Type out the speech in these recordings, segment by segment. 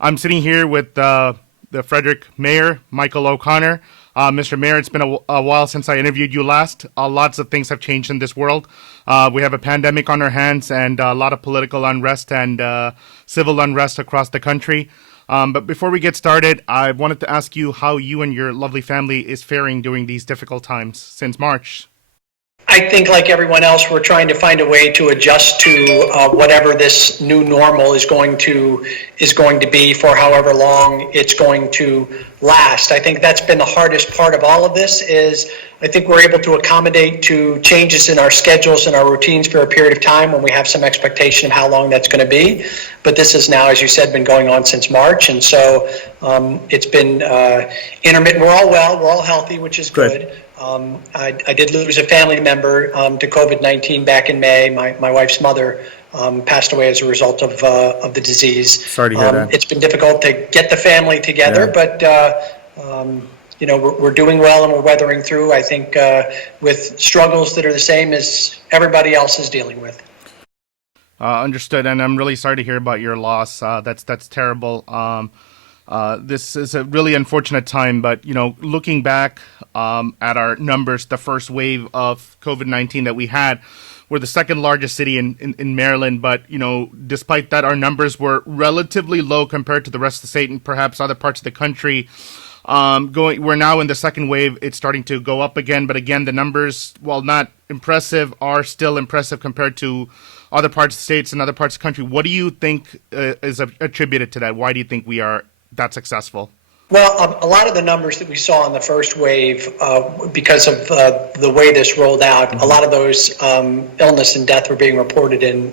I'm sitting here with the Frederick Mayor, Michael O'Connor. Mr. Mayor, it's been a while since I interviewed you last. Lots of things have changed in this world. We have a pandemic on our hands and a lot of political unrest and civil unrest across the country. But before we get started, I wanted to ask you how you and your lovely family is faring during these difficult times since March. I think, like everyone else, we're trying to find a way to adjust to whatever this new normal is going to be for however long it's going to last. I think that's been the hardest part of all of this. Is I think we're able to accommodate to changes in our schedules and our routines for a period of time when we have some expectation of how long that's going to be. But this is now, as you said, been going on since March, and so it's been intermittent. We're all well, we're all healthy, which is good. I did lose a family member to COVID-19 back in May. My wife's mother passed away as a result of the disease. Sorry to hear that. It's been difficult to get the family together, but we're doing well and we're weathering through. I think with struggles that are the same as everybody else is dealing with. Understood, and I'm really sorry to hear about your loss. That's terrible. This is a really unfortunate time, but looking back at our numbers, the first wave of COVID-19 that we had, we're the second largest city in Maryland, but despite that, our numbers were relatively low compared to the rest of the state and perhaps other parts of the country. We're now in the second wave. It's starting to go up again, but again, the numbers, while not impressive, are still impressive compared to other parts of the states and other parts of the country. What do you think is attributed to that? Why do you think we are that successful? Well, a lot of the numbers that we saw in the first wave, because of the way this rolled out, a lot of those illness and death were being reported in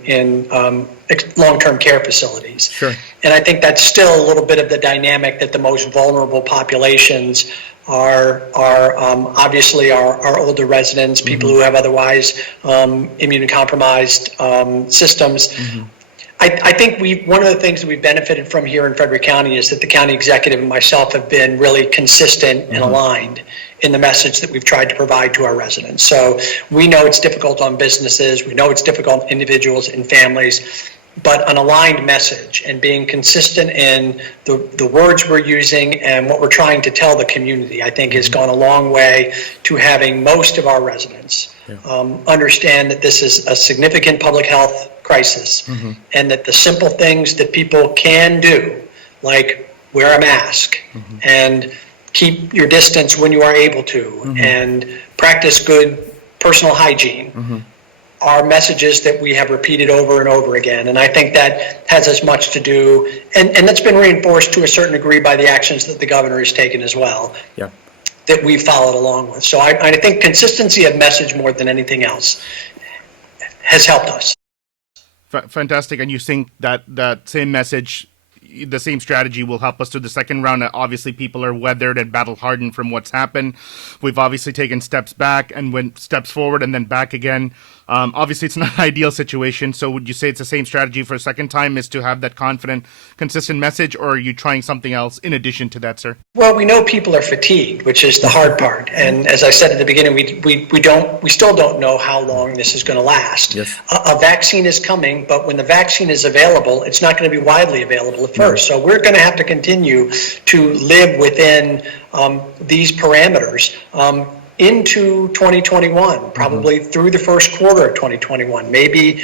long-term care facilities. Sure. And I think that's still a little bit of the dynamic that the most vulnerable populations are obviously our older residents, people who have otherwise immunocompromised systems. I think one of the things that we've benefited from here in Frederick County is that the county executive and myself have been really consistent and aligned in the message that we've tried to provide to our residents. So we know it's difficult on businesses, we know it's difficult on individuals and families, but an aligned message and being consistent in the words we're using and what we're trying to tell the community, I think has gone a long way to having most of our residents understand that this is a significant public health crisis and that the simple things that people can do, like wear a mask and keep your distance when you are able to and practice good personal hygiene, are messages that we have repeated over and over again. And I think that has as much to do, and that's been reinforced to a certain degree by the actions that the governor has taken as well, that we've followed along with. So I think consistency of message more than anything else has helped us. Fantastic. And you think that same message, the same strategy will help us through the second round? Obviously, people are weathered and battle hardened from what's happened. We've obviously taken steps back and went steps forward and then back again. Obviously, it's not an ideal situation. So would you say it's the same strategy for a second time, is to have that confident, consistent message, or are you trying something else in addition to that, sir? Well, we know people are fatigued, which is the hard part. And as I said at the beginning, we still don't know how long this is going to last. Yes. A vaccine is coming, but when the vaccine is available, it's not going to be widely available at first. So we're going to have to continue to live within these parameters into 2021, probably through the first quarter of 2021, maybe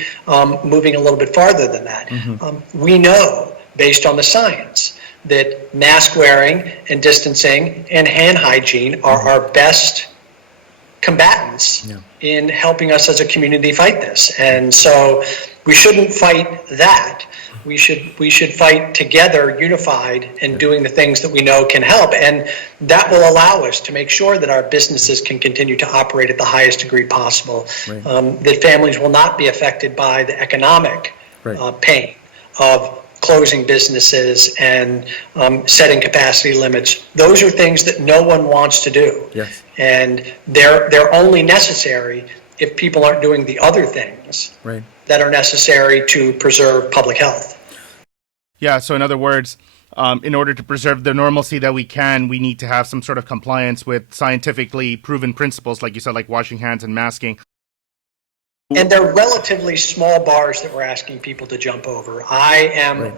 moving a little bit farther than that. We know, based on the science, that mask wearing and distancing and hand hygiene are our best combatants in helping us as a community fight this. And so we shouldn't fight that. We should fight together, unified, and doing the things that we know can help. And that will allow us to make sure that our businesses can continue to operate at the highest degree possible, that families will not be affected by the economic pain of closing businesses and setting capacity limits. Those are things that no one wants to do. Yes. And they're only necessary if people aren't doing the other things that are necessary to preserve public health. Yeah, so in other words, in order to preserve the normalcy that we can, we need to have some sort of compliance with scientifically proven principles, like you said, like washing hands and masking. And they're relatively small bars that we're asking people to jump over. I am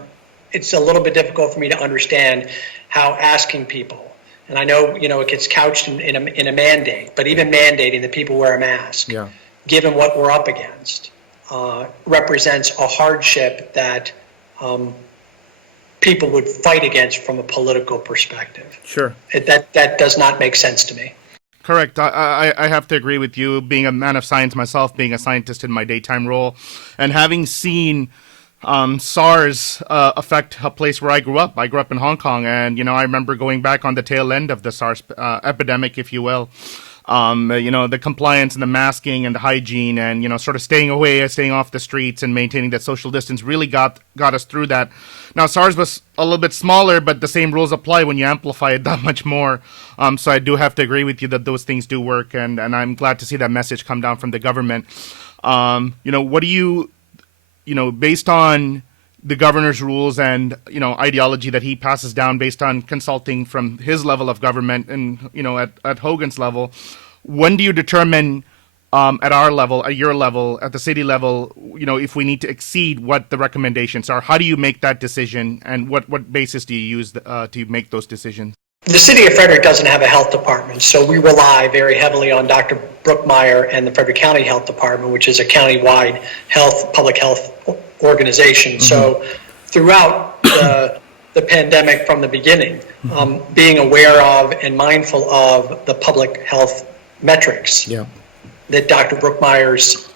it's a little bit difficult for me to understand how asking people, and I know, it gets couched in a mandate, but even mandating that people wear a mask, Yeah. given what we're up against, represents a hardship that people would fight against from a political perspective. Sure. That does not make sense to me. Correct. I have to agree with you. Being a man of science myself, being a scientist in my daytime role, and having seen SARS affect a place where I grew up. I grew up in Hong Kong, and I remember going back on the tail end of the SARS epidemic, if you will. The compliance and the masking and the hygiene and, sort of staying away, staying off the streets and maintaining that social distance really got us through that. Now, SARS was a little bit smaller, but the same rules apply when you amplify it that much more. So I do have to agree with you that those things do work, and I'm glad to see that message come down from the government. What do you, based on the governor's rules and, ideology that he passes down based on consulting from his level of government and, at Hogan's level, when do you determine at our level, at your level, at the city level, if we need to exceed what the recommendations are? How do you make that decision, and what basis do you use to make those decisions? The City of Frederick doesn't have a health department, so we rely very heavily on Dr. Brookmeyer and the Frederick County Health Department, which is a county-wide public health organization. Mm-hmm. So throughout the pandemic from the beginning, being aware of and mindful of the public health metrics that Dr. Brookmeyer's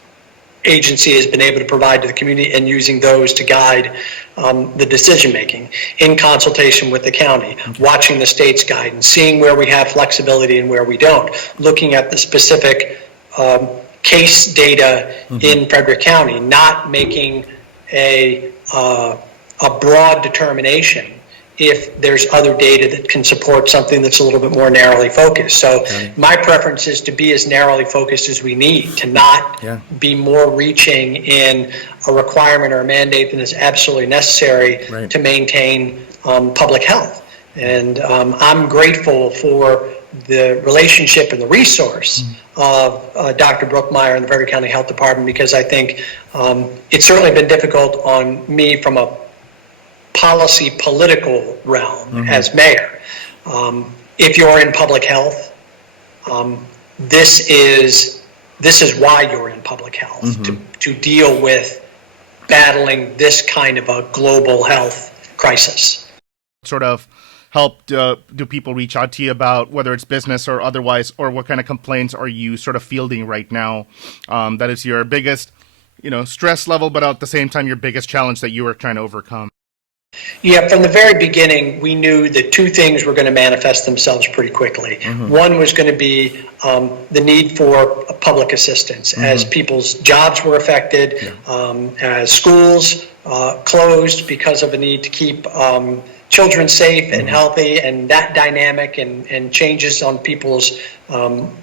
agency has been able to provide to the community, and using those to guide the decision making in consultation with the county, watching the state's guidance, seeing where we have flexibility and where we don't, looking at the specific case data in Frederick County, not making a broad determination if there's other data that can support something that's a little bit more narrowly focused. So my preference is to be as narrowly focused as we need, to not be more reaching in a requirement or a mandate than is absolutely necessary to maintain public health. And I'm grateful for the relationship and the resource of Dr. Brookmeyer and the Frederick County Health Department, because I think it's certainly been difficult on me from a political realm as mayor. If you're in public health, this is why you're in public health, to deal with battling this kind of a global health crisis. Sort of help do people reach out to you about, whether it's business or otherwise, or what kind of complaints are you sort of fielding right now that is your biggest stress level, but at the same time your biggest challenge that you are trying to overcome? Yeah, from the very beginning, we knew that two things were going to manifest themselves pretty quickly. One was going to be the need for public assistance as people's jobs were affected, as schools closed because of a need to keep children safe and healthy, and that dynamic and changes on people's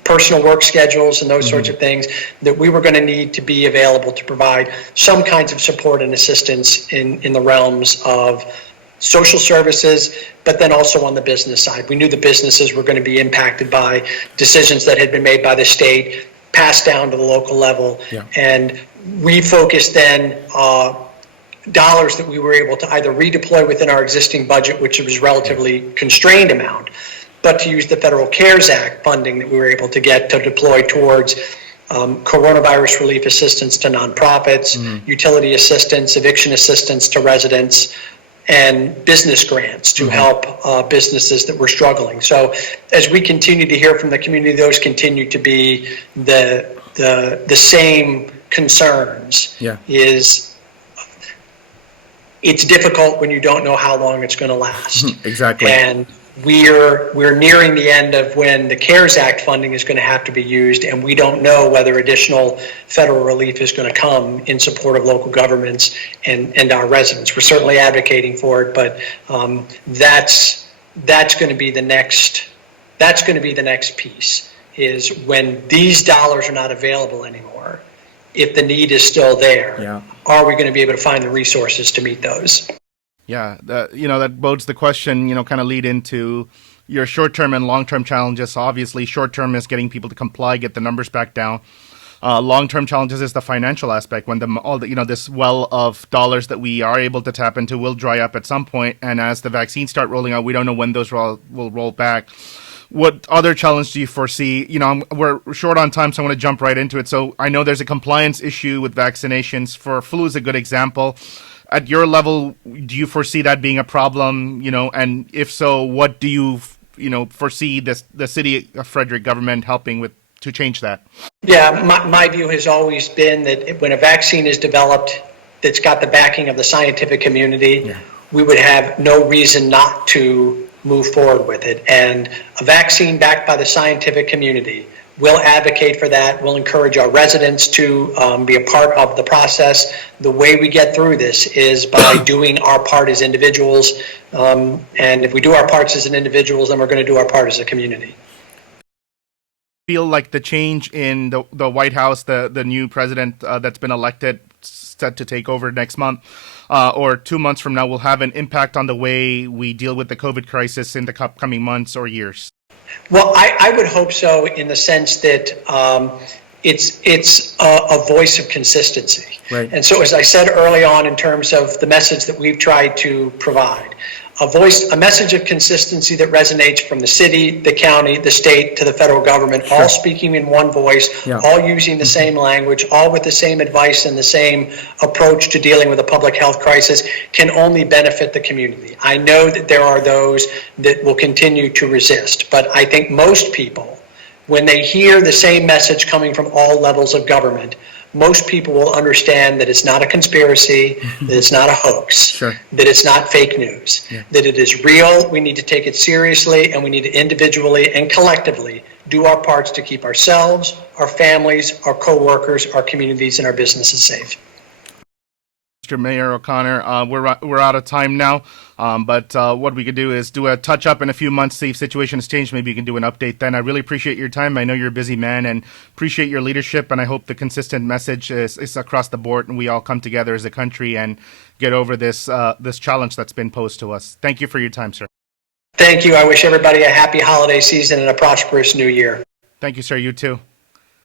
personal work schedules and those sorts of things, that we were going to need to be available to provide some kinds of support and assistance in the realms of social services, but then also on the business side. We knew the businesses were going to be impacted by decisions that had been made by the state, passed down to the local level, and we focused then dollars that we were able to either redeploy within our existing budget, which was relatively constrained amount, but to use the Federal CARES Act funding that we were able to get to deploy towards coronavirus relief assistance to nonprofits, utility assistance, eviction assistance to residents, and business grants to help businesses that were struggling. So as we continue to hear from the community, those continue to be the same concerns. It's difficult when you don't know how long it's going to last. Exactly. And we're nearing the end of when the CARES Act funding is going to have to be used, and we don't know whether additional federal relief is going to come in support of local governments and our residents. We're certainly advocating for it, but that's going to be the next piece, is when these dollars are not available anymore. If the need is still there, are we going to be able to find the resources to meet those? Yeah, that bodes the question, kind of lead into your short-term and long-term challenges. Obviously, short-term is getting people to comply, get the numbers back down. Long-term challenges is the financial aspect when this well of dollars that we are able to tap into will dry up at some point, and as the vaccines start rolling out, we don't know when those will roll back. What other challenge do you foresee? We're short on time, so I want to jump right into it. So I know there's a compliance issue with vaccinations. For flu is a good example. At your level, do you foresee that being a problem? And if so, what do you foresee the City of Frederick government helping with to change that? Yeah, my view has always been that when a vaccine is developed that's got the backing of the scientific community, we would have no reason not to move forward with it. And a vaccine backed by the scientific community will advocate for that. We'll encourage our residents to be a part of the process. The way we get through this is by doing our part as individuals. And if we do our parts as individuals, then we're going to do our part as a community. Feel like the change in the White House, the new president that's been elected, set to take over next month, or 2 months from now, will have an impact on the way we deal with the COVID crisis in the coming months or years? Well, I would hope so, in the sense that it's a voice of consistency. Right. And so, as I said early on, in terms of the message that we've tried to provide, a message of consistency that resonates from the city, the county, the state, to the federal government, all speaking in one voice, all using the same language, all with the same advice and the same approach to dealing with a public health crisis, can only benefit the community. I know that there are those that will continue to resist, but I think most people, when they hear the same message coming from all levels of government, most people will understand that it's not a conspiracy, that it's not a hoax, that it's not fake news, that it is real. We need to take it seriously, and we need to individually and collectively do our parts to keep ourselves, our families, our co-workers, our communities, and our businesses safe. Mr. Mayor O'Connor, we're out of time now, but what we could do is do a touch-up in a few months, see if situation has changed. Maybe you can do an update then. I really appreciate your time. I know you're a busy man, and appreciate your leadership, and I hope the consistent message is across the board, and we all come together as a country and get over this challenge that's been posed to us. Thank you for your time, sir. Thank you. I wish everybody a happy holiday season and a prosperous new year. Thank you, sir. You too.